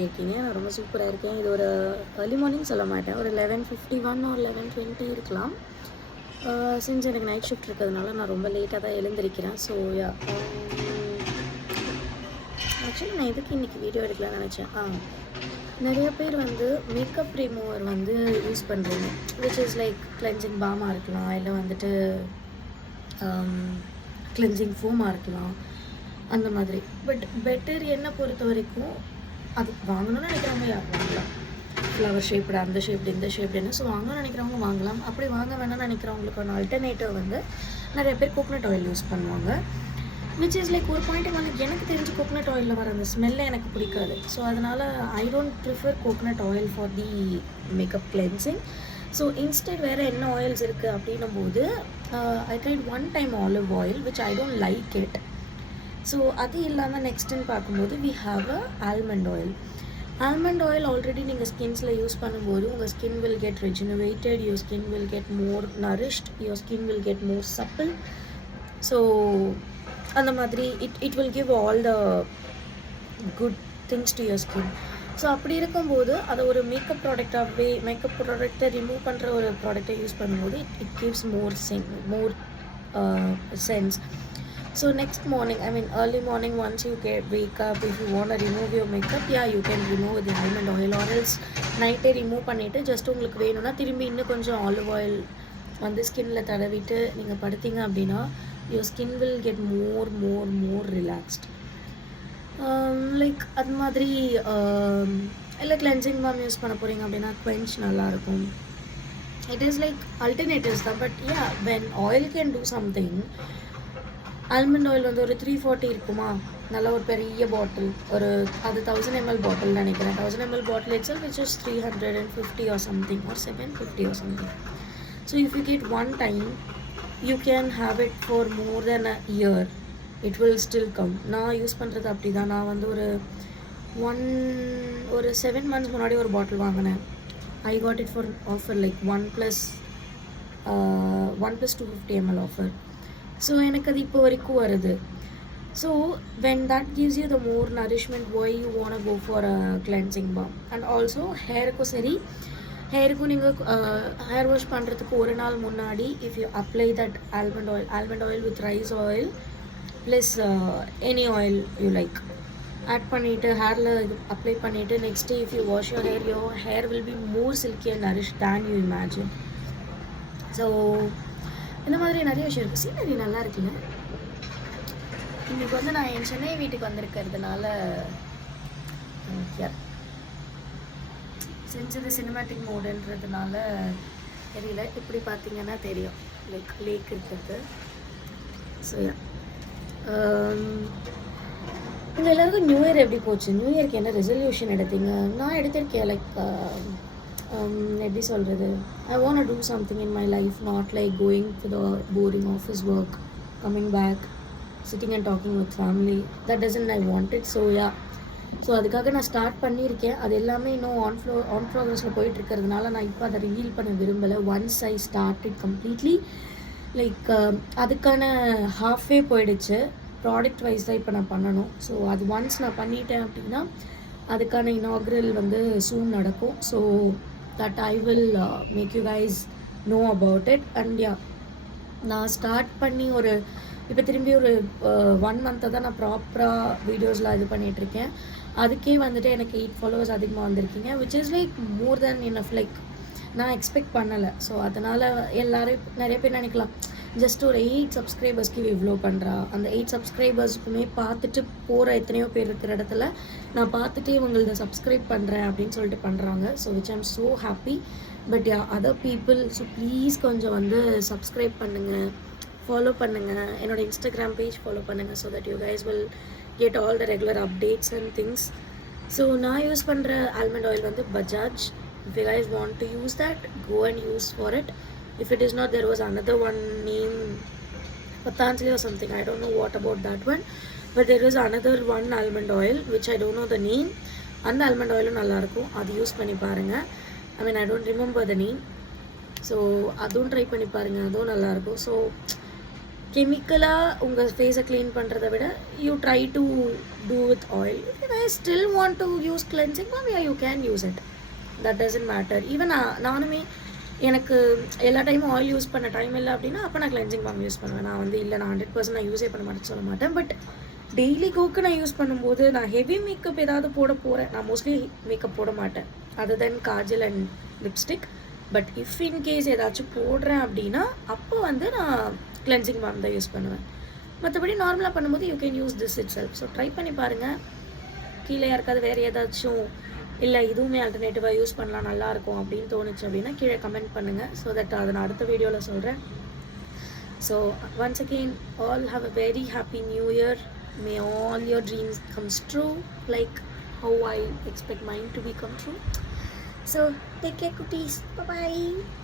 எப்படி இருக்கீங்க? நான் ரொம்ப சூப்பராக இருக்கேன். இது ஒரு ஏர்லி மார்னிங் சொல்ல மாட்டேன், ஒரு 11:51 ஒரு 11:20 இருக்கலாம். சின்ஸ் எனக்கு நைட் ஷிஃப்ட் இருக்கிறதுனால நான் ரொம்ப லேட்டாக தான் எழுந்திருக்கிறேன். ஸோ ஆக்சுவலி நான் எதுக்கு இன்றைக்கி வீடியோ எடுக்கலாம்னு நினச்சேன். நிறைய பேர் வந்து மேக்கப் ரிமூவர் வந்து யூஸ் பண்ணுறீங்க, which is like cleansing PMK இருக்கலாம், இல்லை வந்துட்டு கிளென்சிங் ஃபோமாக இருக்கலாம், அந்த மாதிரி. பட் பெட்டர் என்னை பொறுத்த வரைக்கும் அது வாங்கணும்னு நினைக்கிறவங்க வாங்கலாம். ஃப்ளவர் ஷேப்டு, அந்த ஷேப்டு, இந்த ஷேப்டுன்னு. ஸோ வாங்கணும்னு நினைக்கிறவங்க வாங்கலாம். அப்படி வாங்க வேணாம்னு நினைக்கிறவங்களுக்கான ஆல்டர்னேட்டிவ் வந்து நிறைய பேர் கோகனட் ஆயில் யூஸ் பண்ணுவாங்க. விச் இஸ் லைக் ஒரு பாயிண்ட்டுக்கு வந்து எனக்கு தெரிஞ்சு கோகனட் ஆயிலில் வர அந்த ஸ்மெல்லே எனக்கு பிடிக்காது. ஸோ அதனால் I don't prefer coconut oil for the makeup cleansing. So instead வேறு என்ன ஆயில்ஸ் இருக்குது அப்படின்னும் போது I tried one time olive oil which I don't like it. So அது இல்லாமல் நெக்ஸ்ட்டுன்னு பார்க்கும்போது we have a almond oil. Almond oil already நீங்கள் ஸ்கின்ஸில் யூஸ் பண்ணும்போது உங்கள் skin will get rejuvenated, your skin will get more nourished, your skin will get more supple. So அந்த மாதிரி it will give all the good things to your skin. So அப்படி இருக்கும்போது அதை ஒரு மேக்கப் ப்ராடக்டாகவே மேக்கப் ப்ராடக்டை remove பண்ணுற ஒரு ப்ராடக்டை யூஸ் பண்ணும்போது it gives more sense. So next morning, I mean early morning, once you wake up, if you want to remove your makeup, yeah, you can remove with the almond oil, or else night remove பண்ணிட்டு just உங்களுக்கு வேணும்னா திரும்பி இன்னும் கொஞ்சம் olive oil வந்து ஸ்கின்ல தடவிட்டு நீங்கள் படுத்தீங்க அப்படின்னா your skin will get more relaxed. Like அது மாதிரி இல்லை கிளென்சிங் பாம் யூஸ் பண்ண போகிறீங்க அப்படின்னா quench நல்லாயிருக்கும். இட் இஸ் லைக் அல்டர்னேட்டிவ்ஸ் தான். But yeah, when oil can do something, almond oil வந்து ஒரு 340 இருக்குமா, நல்ல ஒரு பெரிய பாட்டில், ஒரு அது 1000 ml பாட்டில் நினைக்கிறேன். 1000 ml bottle itself which is 350 or something or 750 or something. So if you get one time, you can have it for more than a year. It will still come. நான் யூஸ் பண்ணுறது அப்படி தான். நான் வந்து ஒரு 7 months முன்னாடி ஒரு பாட்டில் வாங்கினேன். I got it for offer like 1 plus 250 ml offer. So எனக்கு அது இப்போ வரைக்கும் வருது. So when that gives you the more nourishment, why you want go for a cleansing balm. And also ஹேருக்கும் சரி, ஹேருக்கும் நீங்கள் ஹேர் வாஷ் பண்ணுறதுக்கு ஒரு நாள் முன்னாடி if you apply that almond oil with rice oil plus any oil you like add பண்ணிவிட்டு ஹேரில் இது அப்ளை பண்ணிவிட்டு next day if you wash your hair will be more silky and nourish than you imagine. So இந்த மாதிரி நிறைய விஷயம் இருக்குது. Scenery நல்லா இருக்குங்க. இன்றைக்கி வந்து நான் என் சென்னை வீட்டுக்கு வந்திருக்கிறதுனால செஞ்சது சினிமேட்டிக் மோடுன்றதுனால தெரியல, இப்படி பார்த்தீங்கன்னா தெரியும் லைக் லேக் இருக்கிறது. ஸோ உங்கள் எல்லாருக்கும் நியூ இயர் எப்படி போச்சு? நியூ இயர்க்கு என்ன ரெசல்யூஷன் எடுத்தீங்க? நான் எடுத்திருக்கேன் லைக் எப்படி சொல்கிறது, I want to do something in my life, not like going to the boring office work, coming back, sitting and talking with family. That doesn't I want it. So yeah, so அதுக்காக நான் start பண்ணியிருக்கேன். அது எல்லாமே இன்னும் on ப்ராக்ரஸில் போயிட்டுருக்கிறதுனால நான் இப்போ அதை reveal பண்ண விரும்பலை. Once I started completely like அதுக்கான ஹாஃப்வே போயிடுச்சு. ப்ராடக்ட் வைஸ் தான் இப்போ நான் பண்ணணும். ஸோ அது ஒன்ஸ் நான் பண்ணிட்டேன் அப்படின்னா அதுக்கான இனாக்ரல் வந்து சூன் நடக்கும். So that I will make you guys know about it. And yeah, நான் ஸ்டார்ட் பண்ணி இப்போ திரும்பி ஒரு 1 month தான் நான் ப்ராப்பராக வீடியோஸில் இது பண்ணிகிட்ருக்கேன். அதுக்கே வந்துட்டு எனக்கு 8 followers அதிகமாக வந்திருக்கீங்க, which is like more then enough. Like நான் எக்ஸ்பெக்ட் பண்ணலை. ஸோ அதனால் எல்லோரும் நிறைய பேர் நினைக்கலாம் ஜஸ்ட் ஒரு 8 சப்ஸ்கிரைபர்ஸ்க்கு இவ்வளோ பண்ணுறா. அந்த 8 சப்ஸ்கிரைபர்ஸுக்குமே பார்த்துட்டு போகிற எத்தனையோ பேர் இருக்கிற இடத்துல நான் பார்த்துட்டே இவங்கள சப்ஸ்கிரைப் பண்ணுறேன் அப்படின்னு சொல்லிட்டு பண்ணுறாங்க. So which I'm so happy. But yeah, other people, so please கொஞ்சம் வந்து சப்ஸ்கிரைப் பண்ணுங்கள், ஃபாலோ பண்ணுங்கள், என்னோடய இன்ஸ்டாகிராம் பேஜ் ஃபாலோ பண்ணுங்கள். So that you guys will get all the regular updates and things. So நான் யூஸ் பண்ணுற ஆல்மண்ட் ஆயில் வந்து Bajaj. If you guys want to use that, go and use for it. If it is not, there was another one name Patanjali or something, I don't know what about that one, but there is another one almond oil which I don't know the name. And almond oil நல்லா இருக்கும், அது use பண்ணி பாருங்க. I mean I don't remember the name. So அதுவும் try பண்ணி பாருங்கள், அதுவும் நல்லாயிருக்கும். ஸோ கெமிக்கலாக உங்கள் ஃபேஸை க்ளீன் பண்ணுறத விட you try to do with oil. I still want to use cleansing balm, you can use it, that doesn't matter. Even நானுமே எனக்கு எல்லா டைமும் ஆயில் யூஸ் பண்ண டைம் இல்லை அப்படின்னா அப்போ நான் கிளென்சிங் பாம் யூஸ் பண்ணுவேன். நான் வந்து இல்லை நான் 100% நான் யூஸே பண்ண மாட்டேன்னு சொல்ல மாட்டேன். பட் டெய்லி கோக்கு நான் யூஸ் பண்ணும்போது நான் ஹெவி மேக்கப் ஏதாவது போட போகிறேன், நான் மோஸ்ட்லி மேக்கப் போட மாட்டேன் other then Kajal and lipstick. But if in case ஏதாச்சும் போடுறேன் அப்படின்னா அப்போ வந்து நான் கிளென்சிங் பாம் தான் யூஸ் பண்ணுவேன். மற்றபடி நார்மலாக பண்ணும்போது you can use this it self. So try பண்ணி பாருங்கள். கீழே யாருக்காவது வேறு ஏதாச்சும் இல்லை இதுவுமே ஆல்டர்னேட்டிவாக யூஸ் பண்ணலாம் நல்லாயிருக்கும் அப்படின்னு தோணுச்சு அப்படின்னா கீழே கமெண்ட் பண்ணுங்கள். ஸோ தட் அதை நான் அடுத்த வீடியோவில் சொல்கிறேன். So once again all have a very happy new year. May all your dreams comes true like how I expect mine to be come true. So take care, cuties. Bye bye.